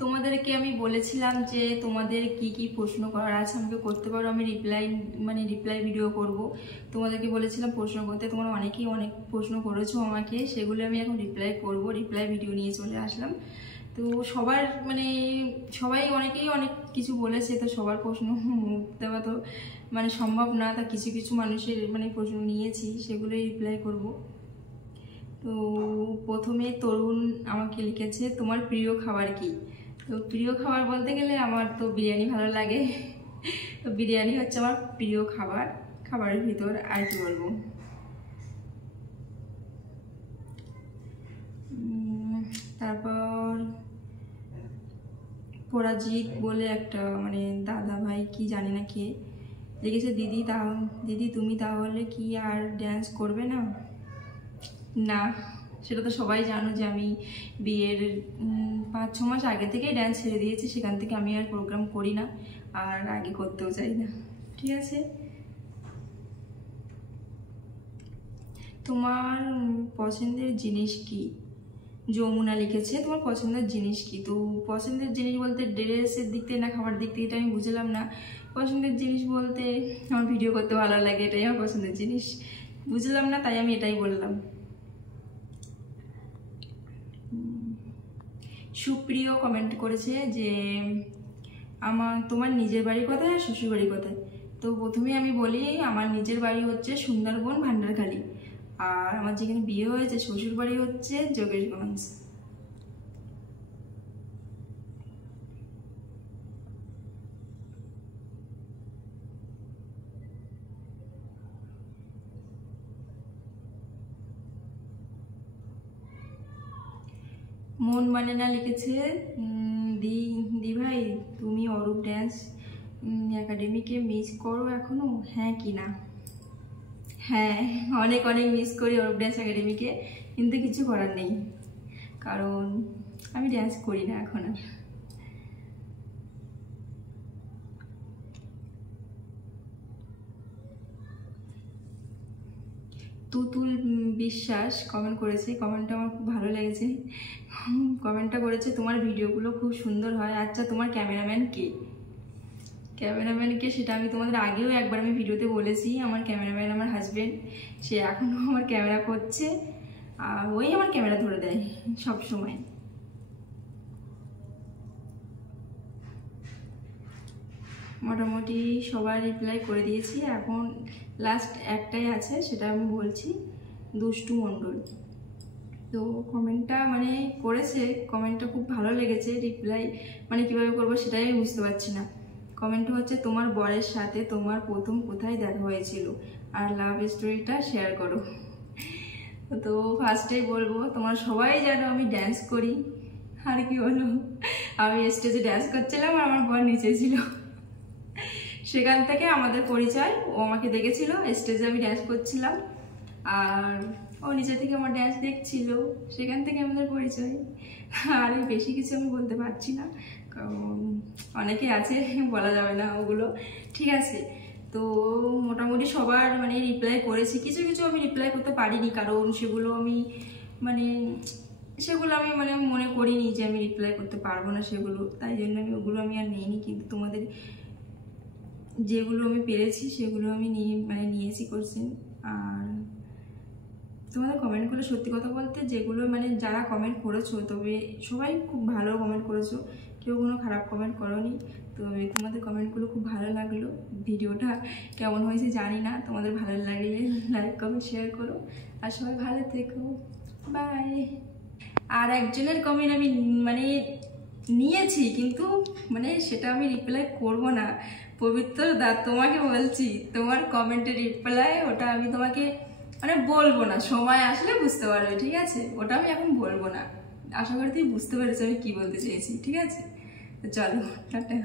তোমাদেরকে আমি বলেছিলাম যে তোমাদের কি কি প্রশ্ন করার আছে আমাকে করতে পারো, আমি রিপ্লাই ভিডিও করব। তোমাদেরকে বলেছিলাম প্রশ্ন করতে, তোমরা অনেকেই অনেক প্রশ্ন করেছো আমাকে, সেগুলো আমি এখন রিপ্লাই করব। রিপ্লাই ভিডিও নিয়ে চলে আসলাম। তো সবাই অনেকেই অনেক কিছু বলেছে, তো সবার প্রশ্ন দেওয়া তো সম্ভব না। তা কিছু কিছু মানুষের প্রশ্ন নিয়েছি, সেগুলোই রিপ্লাই করব। তো প্রথমে তরুণ আমাকে লিখেছে, তোমার প্রিয় খাবার কি? তো প্রিয় খাবার বলতে গেলে আমার তো বিরিয়ানি ভালো লাগে। তো বিরিয়ানি হচ্ছে আমার প্রিয় খাবারের ভিতর। আর কি বলবো, তারপর পরাজিত বলে একটা দাদা ভাই কি জানি না কে লিখেছে, দিদি তুমি তাহলে কি আর ড্যান্স করবে না? না, সেটা তো সবাই জানো যে আমি বিয়ের 5-6 মাস আগে থেকেই ড্যান্স ছেড়ে দিয়েছি। সেখান থেকে আমি আর প্রোগ্রাম করি না, আর আগে করতেও চাই না। ঠিক আছে। তোমার পছন্দের জিনিস কি? যমুনা লিখেছে, তোমার পছন্দের জিনিস কি? তো পছন্দের জিনিস বলতে ড্রেসের দিক থেকে না খাবার দিক থেকে, এটা আমি বুঝলাম না। পছন্দের জিনিস বলতে আমার ভিডিও করতে ভালো লাগে, এটাই আমার পছন্দের জিনিস। বুঝলাম না, তাই আমি এটাই বললাম। সুপ্রিয় কমেন্ট করেছে যে তোমার নিজের বাড়ি কোথায় আর শ্বশুর বাড়ি কোথায়? তো প্রথমে আমি বলি, আমার নিজের বাড়ি হচ্ছে সুন্দরবন ভান্ডারখালী, আর আমার যেখানে বিয়ে হয়েছে শ্বশুর বাড়ি হচ্ছে যোগেশগঞ্জ। মন মানে না লিখেছে, দি ভাই তুমি অরূপ ড্যান্স একাডেমিকে মিস করো এখনো? হ্যাঁ কি না? হ্যাঁ, অনেক মিস করি অরূপ ড্যান্স একাডেমিকে, কিন্তু কিছু করার নেই, কারণ আমি ড্যান্স করি না এখন আর। তুতুল বিশ্বাস কমেন্ট করেছে, কমেন্টটা আমার খুব ভালো লেগেছে। কমেন্টটা করেছে, তোমার ভিডিওগুলো খুব সুন্দর হয়। আচ্ছা, তোমার ক্যামেরাম্যান কে? ক্যামেরাম্যানকে সেটা আমি তোমাদের আগেও একবার আমি ভিডিওতে বলেছি। আমার ক্যামেরাম্যান আমার হাজবেন্ড, সে এখনও আমার ক্যামেরা করছে, আর ওই আমার ক্যামেরা ধরে দেয় সব সময়। মোটামুটি সবার রিপ্লাই করে দিয়েছি, এখন লাস্ট একটাই আছে, সেটা আমি বলছি। দুষ্টু মণ্ডল তো কমেন্টটা করেছে, কমেন্টটা খুব ভালো লেগেছে। রিপ্লাই কিভাবে করবো সেটাই আমি বুঝতে পারছি না। কমেন্ট হচ্ছে, তোমার বরের সাথে তোমার প্রথম কোথায় দেখা হয়েছিল আর লাভ স্টোরিটা শেয়ার করো। তো ফার্স্টেই বলবো, তোমার সবাই জানো আমি ড্যান্স করি। আর কি হলো, আমি স্টেজে ড্যান্স করছিলাম আর আমার বর নিচে ছিল, সেখান থেকে আমাদের পরিচয়। ও আমাকে দেখেছিল স্টেজে আমি ড্যান্স করছিলাম, আর ও নিচে থেকে আমার ড্যান্স দেখছিল, সেখান থেকে আমাদের পরিচয়। আর বেশি কিছু আমি বলতে পারছি না, কারণ অনেকে আছে বলা যাবে না ওগুলো। ঠিক আছে, তো মোটামুটি সবার রিপ্লাই করেছি। কিছু কিছু আমি রিপ্লাই করতে পারিনি, কারণ সেগুলো আমি মনে করিনি যে আমি রিপ্লাই করতে পারবো না সেগুলো, তাই জন্য আমি ওগুলো আমি আর নিইনি। কিন্তু তোমাদের যেগুলো আমি পেরেছি সেগুলো আমি নিয়েছি কোশ্চেন। আর তোমাদের কমেন্টগুলো সত্যি কথা বলতে, যেগুলো যারা কমেন্ট করেছো, তবে সবাই খুব ভালো কমেন্ট করেছো, কেউ কোনো খারাপ কমেন্ট করোনি। তো তোমাদের কমেন্টগুলো খুব ভালো লাগলো। ভিডিওটা কেমন হয়েছে জানি না, তোমাদের ভালো লাগলে লাইক কমেন্ট শেয়ার করো, আর সবাই ভালো থেকো, বাই। আর একজনের কমেন্ট আমি নিয়েছি, কিন্তু সেটা আমি রিপ্লাই করব না। পবিত্র দা, তোমাকে বলছি, তোমার কমেন্টের রিপ্লাই ওটা আমি তোমাকে বলবো না, সময় আসলে বুঝতে পারবে। ঠিক আছে, ওটা আমি এখন বলবো না। আশা করি তুমি বুঝতে পেরেছো আমি কি বলতে চেয়েছি। ঠিক আছে, তো চলো, টাটা।